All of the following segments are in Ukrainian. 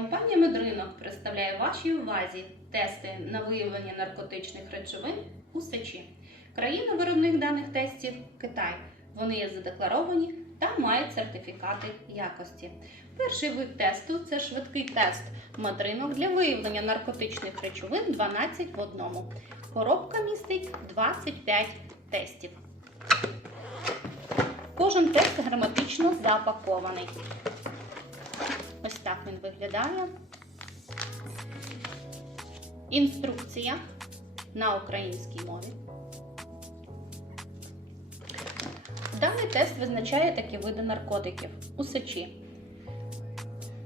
Компанія Медринок представляє вашій увазі тести на виявлення наркотичних речовин у Сечі. Країна-виробник даних тестів Китай. Вони є задекларовані та мають сертифікати якості. Перший вид тесту це швидкий тест Медринок для виявлення наркотичних речовин 12 в одному. Коробка містить 25 тестів. Кожен тест герметично запакований. Він виглядає. Інструкція на українській мові. Даний тест визначає такі види наркотиків у сечі: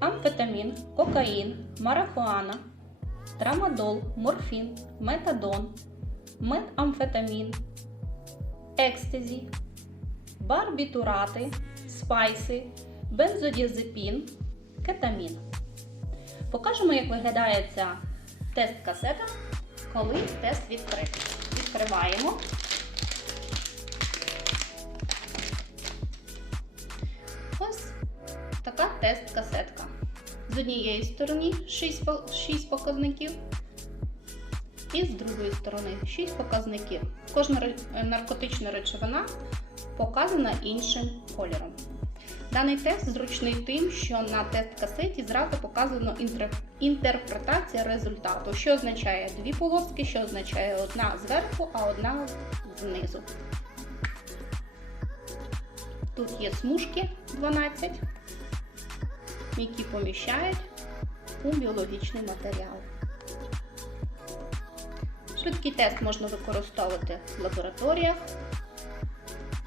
амфетамін, кокаїн, марихуана, трамадол, морфін, метадон, метамфетамін, екстазі, барбітурати, спайси, бензодіазепін, кетамін. Покажемо, як виглядає ця тест-касета, коли тест відкритий. Відкриваємо. Ось така тест-касетка. З однієї сторони 6, 6 показників, і з другої сторони 6 показників. Кожна наркотична речовина показана іншим кольором. Даний тест зручний тим, що на тест-касеті зразу показано інтерпретація результату, що означає дві полоски, що означає одна зверху, а одна знизу. Тут є смужки 12, які поміщають у біологічний матеріал. Швидкий тест можна використовувати в лабораторіях,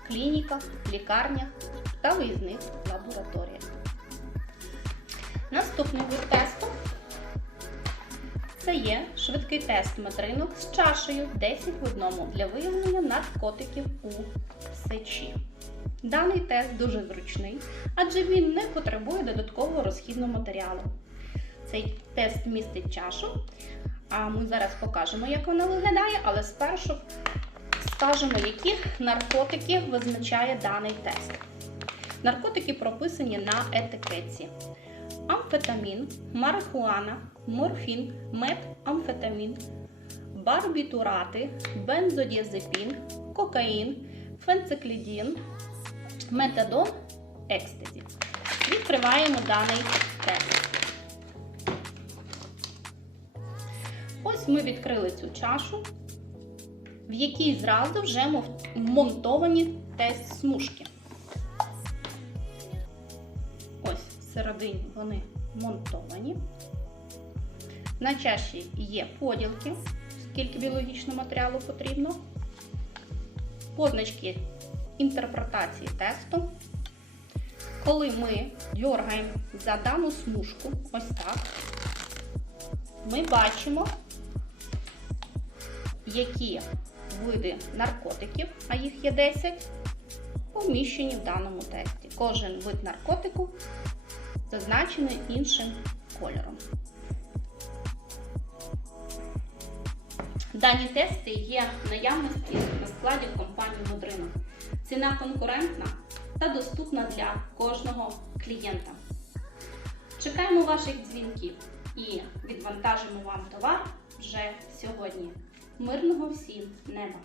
клініках, лікарнях та виїзних лабораторіях. Наступний вид тесту це є швидкий тест матринок з чашею 10 в одному для виявлення наркотиків у сечі. Даний тест дуже зручний, адже він не потребує додаткового розхідного матеріалу. Цей тест містить чашу, а ми зараз покажемо, як вона виглядає, але спершу скажемо, які наркотики визначає даний тест. Наркотики прописані на етикетці: амфетамін, марихуана, морфін, метамфетамін, барбітурати, бензодіазепін, кокаїн, фенциклідін, метадон, екстазі. Відкриваємо даний тест. Ось ми відкрили цю чашу, в якій зразу вже вмонтовані тест смужки. Всередині вони монтовані. На чаші є поділки, скільки біологічного матеріалу потрібно, позначки інтерпретації тесту. Коли ми дергаємо за дану смужку, ось так, ми бачимо, які види наркотиків, а їх є 10, поміщені в даному тесті. Кожен вид наркотику зазначений іншим кольором. Дані тести є наявності на складі компанії Модрина. Ціна конкурентна та доступна для кожного клієнта. Чекаємо ваших дзвінків і відвантажимо вам товар вже сьогодні. Мирного всім неба!